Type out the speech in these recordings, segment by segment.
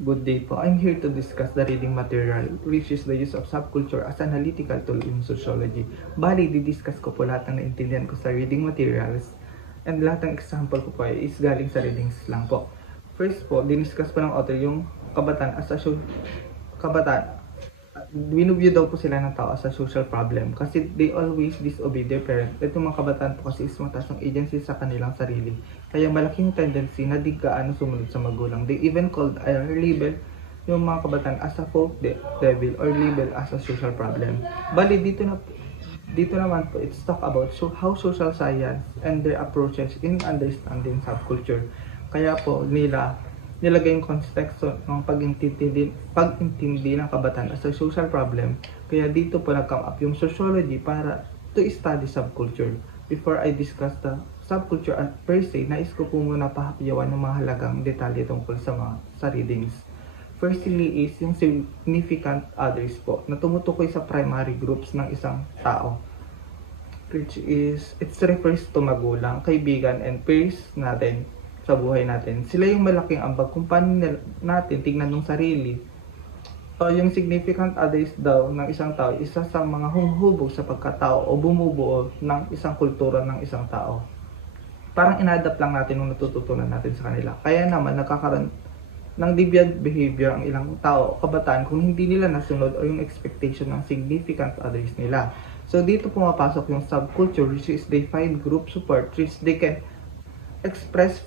Good day po. I'm here to discuss the reading material, which is the use of subculture as analytical tool in sociology. Bali, di-discuss ko po lahat ng naintindihan ko sa reading materials, and lahat ng example ko po is galing sa readings lang po. First po, diniscuss po ng author yung kabataan as a kabataan. Binuview daw po sila ng tao as a social problem kasi they always disobey their parents. At yung mga kabataan po kasi is mataas ang agency sa kanilang sarili. Kaya malaking tendency na di gaano sumunod sa magulang. They even called label yung mga kabataan as a folk devil or label as a social problem. Bali, dito naman po, it's talk about how social science and their approaches in understanding subculture. Kaya po nilagay yung konteksto ng pag-intindi ng kabataan as a social problem. Kaya dito po nag-come up yung sociology para to study subculture. Before I discuss the subculture per se, nais ko po muna pahapyawan ng mga halagang detalye tungkol sa readings. Firstly is yung significant others po, na tumutukoy sa primary groups ng isang tao. Which is, it refers to magulang, kaibigan, and peers natin sa buhay natin. Sila yung malaking ambag kung paano natin tignan ng sarili. O yung significant others daw ng isang tao, isa sa mga humuhubog sa pagkatao o bumubuo ng isang kultura ng isang tao. Parang ina-adapt lang natin yung natututunan natin sa kanila. Kaya naman nagkakaroon ng deviant behavior ang ilang tao o kabataan kung hindi nila nasunod o yung expectation ng significant others nila. So dito pumapasok yung subculture, which is they find group support which they can express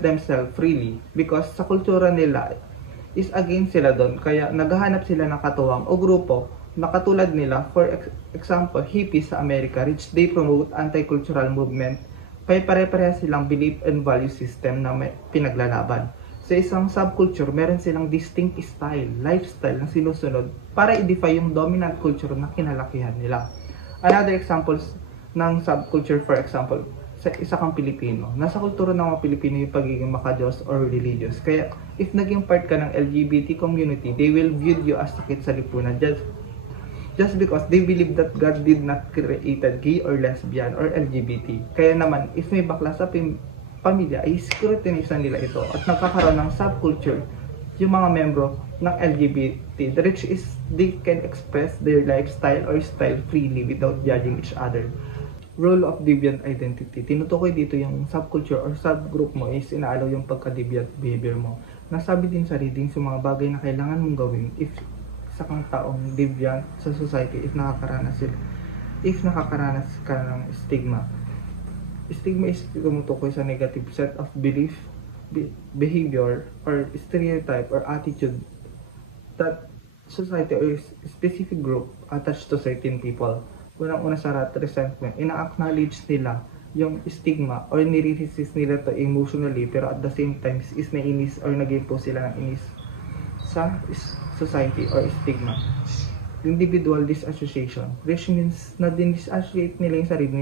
themselves freely because sa kultura nila is against sila doon, kaya naghahanap sila ng katuwang o grupo na katulad nila. For example, hippies sa Amerika, which they promote anti-cultural movement, kaya pare-pareha silang belief and value system na may pinaglalaban. Sa isang subculture, meron silang distinct style, lifestyle na sinusunod para i-defy yung dominant culture na kinalakihan nila. Another examples ng subculture, for example, sa isa kang Pilipino, nasa kultura ng mga Pilipino yung pagiging makadiyos or religious. Kaya if naging part ka ng LGBT community, they will view you as sakit sa lipunan just because they believe that God did not created gay or lesbian or LGBT. Kaya naman, if may bakla sa pamilya, ay scrutinize nila ito at nagkakaroon ng subculture yung mga membro ng LGBT, which is they can express their lifestyle or style freely without judging each other. Role of deviant identity. Tinutukoy dito yung subculture or subgroup mo is inaalaw yung pagka-deviant behavior mo. Nasabi din sa readings yung mga bagay na kailangan mong gawin if isa kang taong deviant sa society, if nakakaranas ka ng stigma. Stigma is tumutukoy sa negative set of belief, behavior, or stereotype or attitude that society or specific group attached to certain people. Unang-una sa resentment, ina-acknowledge nila yung stigma or nire-resist nila to emotionally, pero at the same time is nainis or nag-impose sila ng inis sa society or stigma. Individual disassociation, which means na din-disassociate nila yung sarili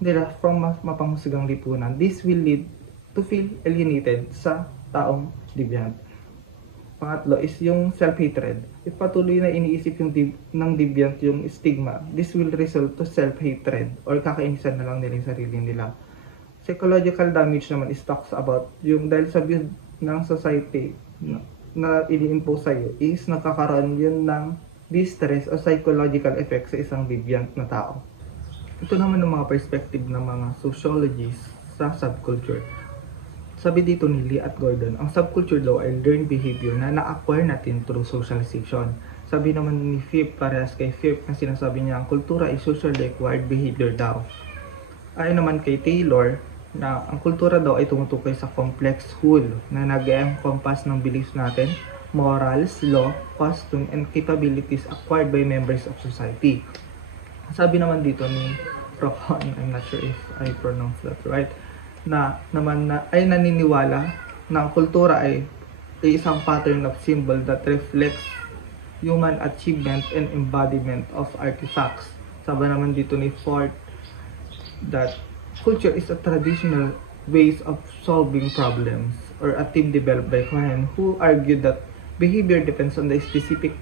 nila from mapanghusagang lipunan. This will lead to feel alienated sa taong deviant. Pangatlo is yung self-hatred. If patuloy na iniisip ng deviant yung stigma, this will result to self-hatred or kakainisan na lang nila yung sarili nila. Psychological damage naman is talks about yung dahil sa view ng society na ini-impose sa'yo is nagkakaroon yun ng distress o psychological effect sa isang deviant na tao. Ito naman ng mga perspective ng mga sociologists sa subculture. Sabi dito ni Lee at Gordon, ang subculture daw ay learned behavior na na-acquire natin through socialization. Sabi naman ni Phipps, parehas kay Phipps, na sinasabi niya ang kultura ay socially acquired behavior daw. Ayon naman kay Taylor, na ang kultura daw ay tumutukoy sa complex whole na nag-encompass ng beliefs natin, morals, law, custom, and capabilities acquired by members of society. Sabi naman dito ni Prohan, I'm not sure if I pronounce that right, na ay naniniwala na ang kultura ay isang pattern of symbol that reflects human achievement and embodiment of artifacts. Sabi naman dito ni Ford that culture is a traditional ways of solving problems or a team developed by Cohen, who argued that behavior depends on the specific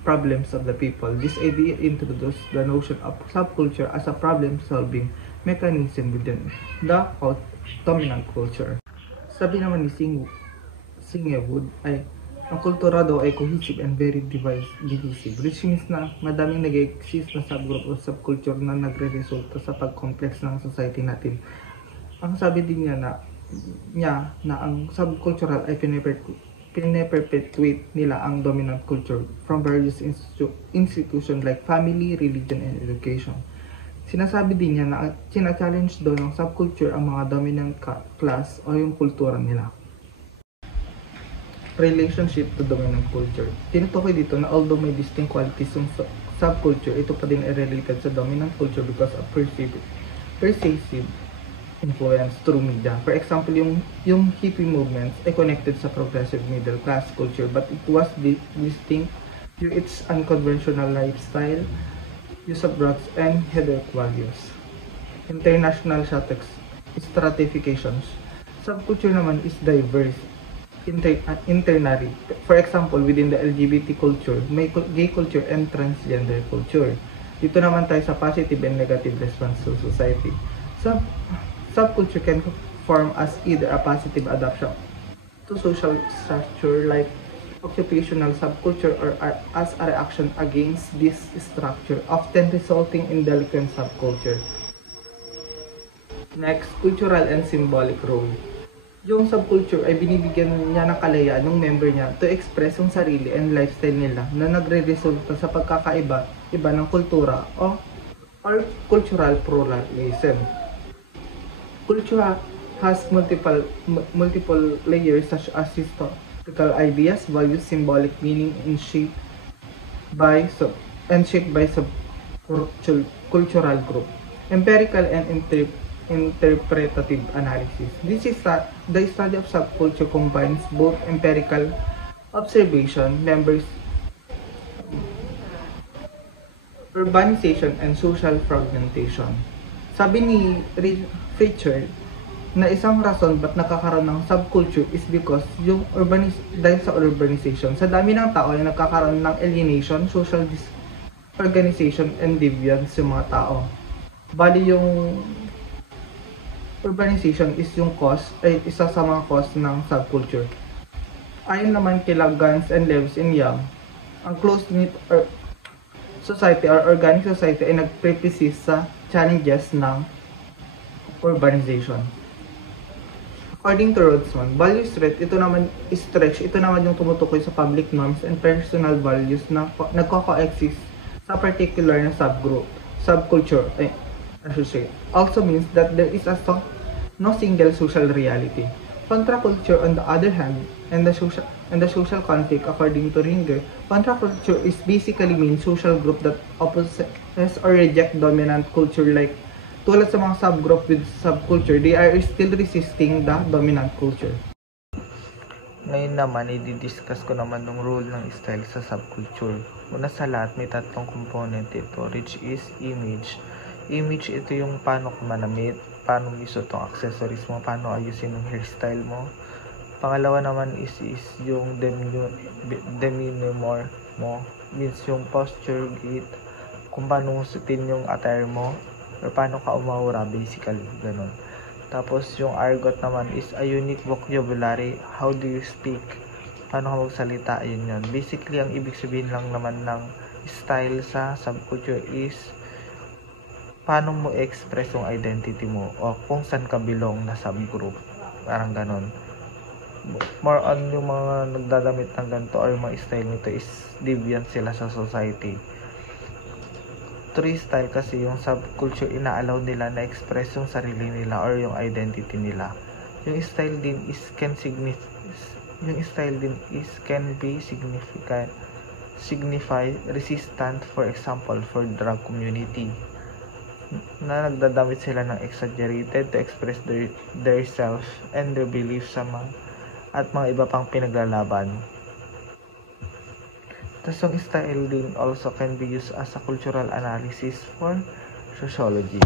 problems of the people. This idea introduced the notion of subculture as a problem-solving mechanism within the dominant culture. Sabi naman ni Singewood ay ang kultura daw ay cohesive and very divisive, which means na madaming nag-exist na subgroup o subculture na nagre-resulta sa pag-complex ng society natin. Ang sabi din niya na ang subcultural ay pine-perpetuate nila ang dominant culture from various institutions like family, religion, and education. Sinasabi din niya na sina-challenge daw ng subculture ang mga dominant class o yung kultura nila. Relationship to dominant culture. Tinutukoy dito na although may distinct qualities yung subculture, ito pa din ay related sa dominant culture because of pervasive influence through media. For example, yung hippie movements ay connected sa progressive middle class culture, but it was distinct to its unconventional lifestyle, use of drugs, and hedonic values. International stratifications. Subculture naman is diverse internally. For example, within the LGBT culture, may gay culture and transgender culture. Dito naman tayo sa positive and negative response to society. Subculture can form as either a positive adaptation to social structure like occupational subculture or as a reaction against this structure, often resulting in delinquent subculture. Next, cultural and symbolic role. Yung subculture ay binibigyan niya ng kalayaan ng member niya to express yung sarili and lifestyle nila na nagre-resulta sa pagkakaiba ng kultura or cultural pluralism. Culture has multiple layers such as historical ideas, values, symbolic meaning, and shaped by subcultural group. Empirical and interpretative analysis. This is the study of subculture combines both empirical observation, members, urbanization, and social fragmentation. Sabi ni Richard na isang rason ba't nakakaroon ng subculture is because dahil sa urbanization, sa dami ng tao ay nagkakaroon ng alienation, social disorganization, and deviance yung mga tao. Bali yung urbanization is isa sa mga cause ng subculture. Ayon naman kila Gans and Lewis and Young, ang close-knit society or organic society ay nagpe-persist sa challenges ng urbanization. According to Rhodsman, value stretch, ito naman yung tumutukoy sa public norms and personal values na nagko-coexist sa particular na subculture, also means that there is no single social reality. Contraculture, on the other hand, and the social conflict, according to Ringer, contraculture is basically means social group that opposes or reject dominant culture, like tulad sa mga subgroup with subculture, they are still resisting the dominant culture. Ngayon naman, i-discuss ko naman ng role ng style sa subculture. Una sa lahat, may tatlong component ito, which is image. Image, ito yung paano ka manamit, paano miso itong accessories mo, paano ayusin yung hairstyle mo. Pangalawa naman is yung demeanor mo, means yung posture, gait, kung paano mo sutin yung attire mo, or paano ka umaura, basically, ganun. Tapos yung argot naman is a unique vocabulary, how do you speak, paano ka magsalita, yun. Basically, ang ibig sabihin lang naman ng style sa subculture is paano mo express yung identity mo o kung saan ka belong na subgroup, parang ganon. More on yung mga nagdadamit ng ganito or yung mga style nito is deviant sila sa society. True style kasi yung subculture, inaalaw nila na express yung sarili nila or yung identity nila. Yung style din is can be signify resistant, for example, for drug community, na nagdadamit sila ng exaggerated to express their self and their beliefs at mga iba pang pinaglalaban. Tapos yung style din also can be used as a cultural analysis for sociology.